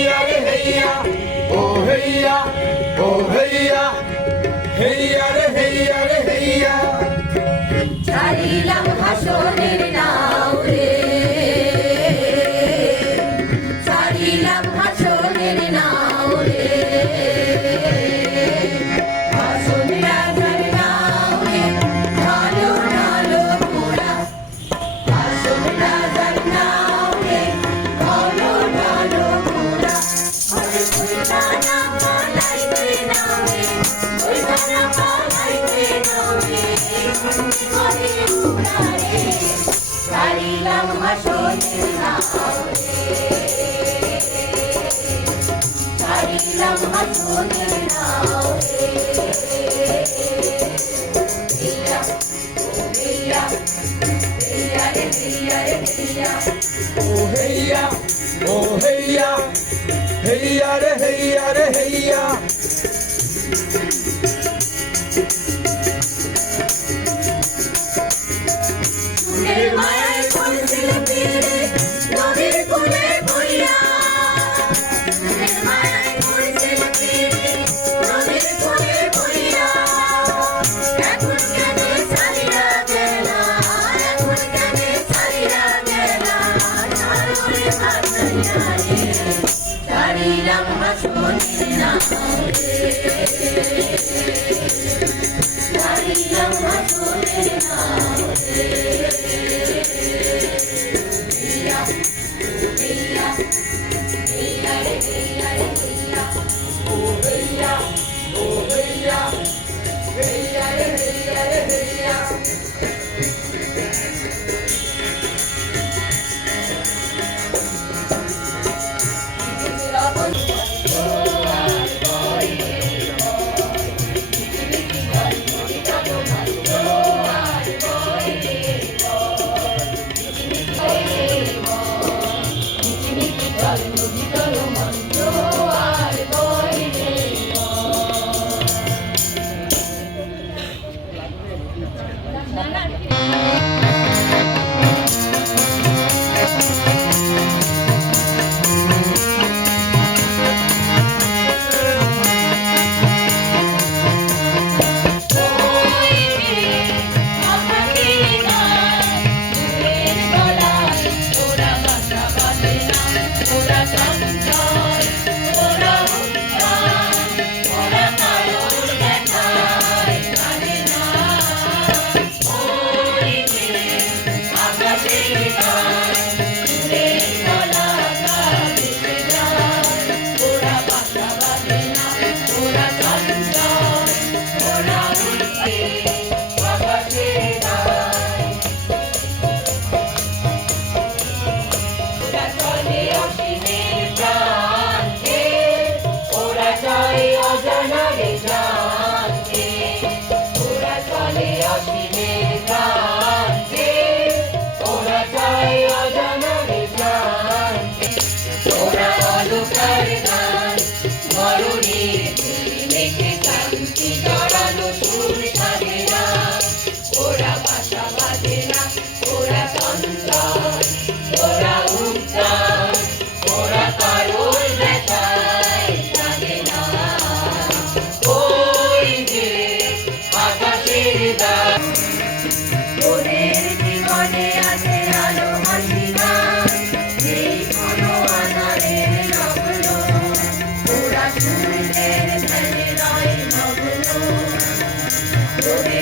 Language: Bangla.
हैया रे हैया ओ हैया हैया रे हैया ছাড়িলাম হাসনের নাও রে, ছাড়িলাম হাসনের নাও রে, হাসন রাজার নাও রে, ঢালো ঢালো ঘোড়া, হাসন রাজার নাও রে, ঢালো ঢালো ঘোড়া, ঘরে ঘুরবা না পালাইতে নাও রে, ঘুরবা না পালাইতে নাও রে, ঘরে ঘোড়া রে, ছাড়িলাম হাসনের নাও রে, ছাড়িলাম হাসনের নাও রে, হেইয়া হেইয়া হেইয়া রে হেইয়া রে হেইয়া ओ हैया हैया रे हैया সুনের মায়ায় পড়ছিল পিড়ে নদীর কূলে বইয়া, সুনের মায়ায় পড়ছিল পিড়ে নদীর কূলে বইয়া, এখন কেন ছাড়িয়া গেলা, এখন কেন ছাড়িয়া গেলা, ছাড়রে ভাসাইয়া রে, ছাড়িলাম হাসনের নাও রে, ছাড়িলাম হাসনের নাও রে, হেইয়া হেইয়া হেইয়া রে হেইয়া রে হেইয়া ओ हैया हैया रे हैया ওদের জীবনে আছে আলো হাসি গান, নেই কোনো আধারের নগ্ন, ওরা সূর্যের ধ্যানে রয় মগ্ন, ওদের